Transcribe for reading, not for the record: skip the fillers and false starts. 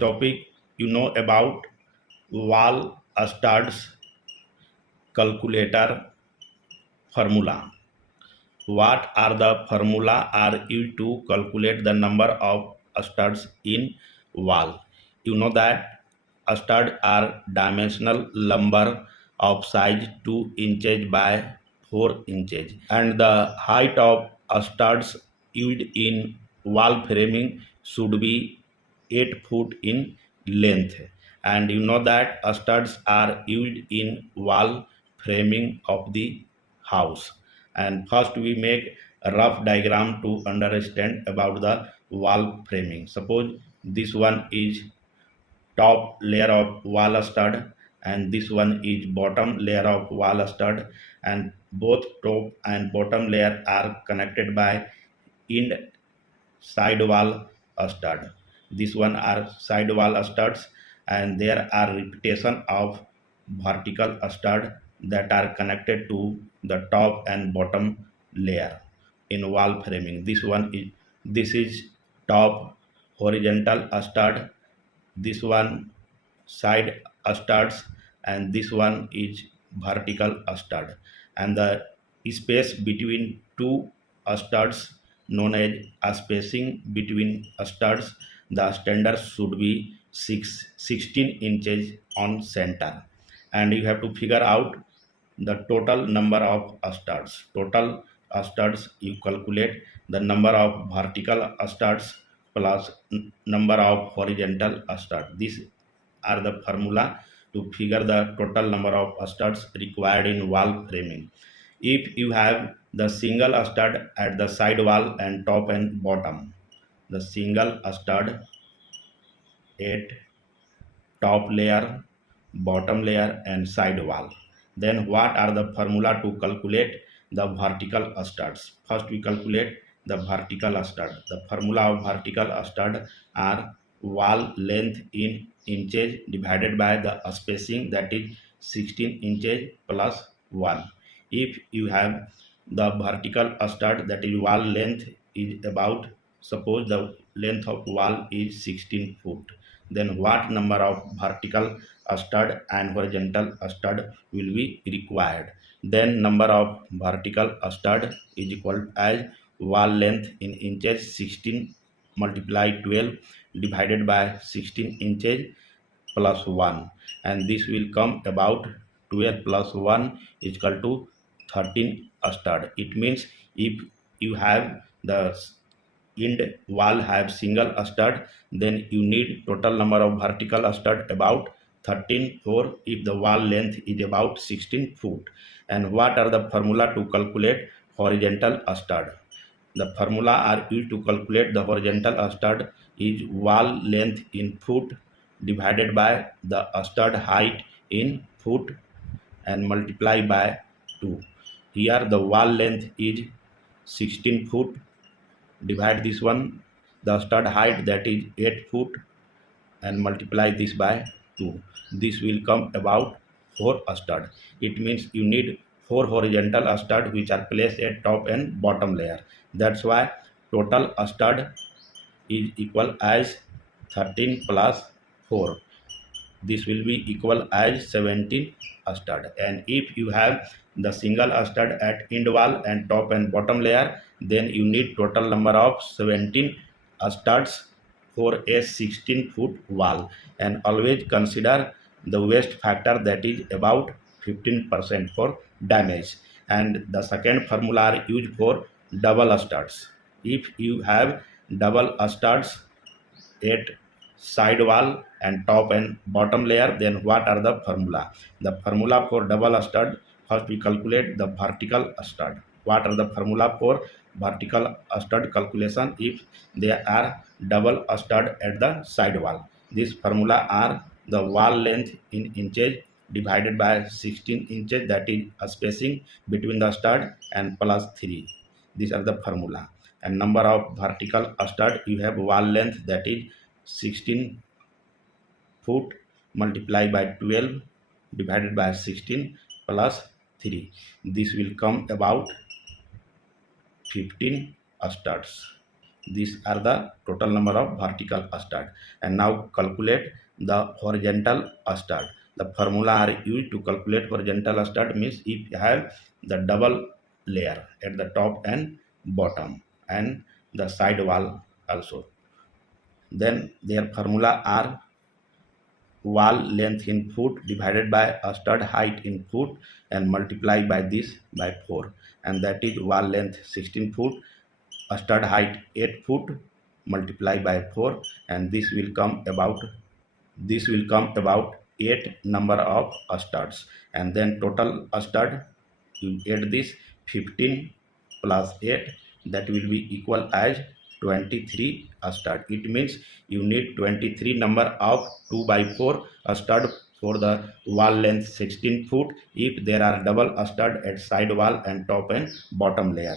topic, you know about wall studs calculator formula. What are the formula are used to calculate the number of studs in wall? You know that studs are dimensional lumber of size 2 inches by 4 inches, and the height of studs used in wall framing should be 8 foot in length. And you know that studs are used in wall framing of the house. And first we make a rough diagram to understand about the wall framing. Suppose this one is top layer of wall stud and this one is bottom layer of wall stud, and both top and bottom layer are connected by end side wall stud. This one are side wall studs, and there are repetition of vertical stud that are connected to the top and bottom layer in wall framing. This is top horizontal stud, this one side studs, and this one is vertical stud, and the space between two studs known as a spacing between studs, the standard should be 16 inches on center. And you have to figure out the total number of studs. Total studs, you calculate the number of vertical studs plus number of horizontal studs. These are the formula to figure the total number of studs required in wall framing. If you have the single stud at the side wall and top and bottom, the single stud at top layer, bottom layer and side wall, then what are the formula to calculate the vertical studs? First we calculate the vertical stud. The formula of vertical stud are wall length in inches divided by the spacing, that is 16 inches plus 1. If you have the vertical stud, that is wall length is about, suppose the length of wall is 16 foot, then what number of vertical stud and horizontal stud will be required? Then number of vertical stud is equal as wall length in inches, 16 multiply 12 divided by 16 inches plus 1, and this will come about 12 plus 1 is equal to 13 stud. It means if you have the end wall have single stud, then you need total number of vertical stud about 13 for if the wall length is about 16 foot. And what are the formula to calculate horizontal stud? The formula are used to calculate the horizontal stud is wall length in foot divided by the stud height in foot and multiply by 2. Here the wall length is 16 foot, divide this one, the stud height that is 8 foot and multiply this by 2. This will come about 4 stud. It means you need 4 horizontal stud which are placed at top and bottom layer. That's why total stud is equal as 13 plus 4. This will be equal as 17 stud. And if you have the single stud at end wall and top and bottom layer, then you need total number of 17 studs for a 16 foot wall. And always consider the waste factor, that is about 15% for damage. And the second formula are used for double studs. If you have double studs at side wall and top and bottom layer, then what are the formula? The formula for double stud, first we calculate the vertical stud. What are the formula for vertical stud calculation if there are double stud at the side wall? This formula are the wall length in inches divided by 16 inches, that is a spacing between the stud, and plus 3. These are the formula. And number of vertical stud, you have wall length that is 16 foot multiplied by 12 divided by 16 plus 3. This will come about 15 studs. These are the total number of vertical stud. And now calculate the horizontal stud. The formula are used to calculate horizontal stud means if you have the double layer at the top and bottom and the side wall also. Then their formula are wall length in foot divided by stud height in foot and multiply by this by 4, and that is wall length 16 foot, stud height 8 foot, multiply by 4, and this will come about 8 number of studs. And then total stud, you add this 15 plus 8, that will be equal as 23 stud. It means you need 23 number of 2 by 4 stud for the wall length 16 foot if there are double stud at side wall and top and bottom layer.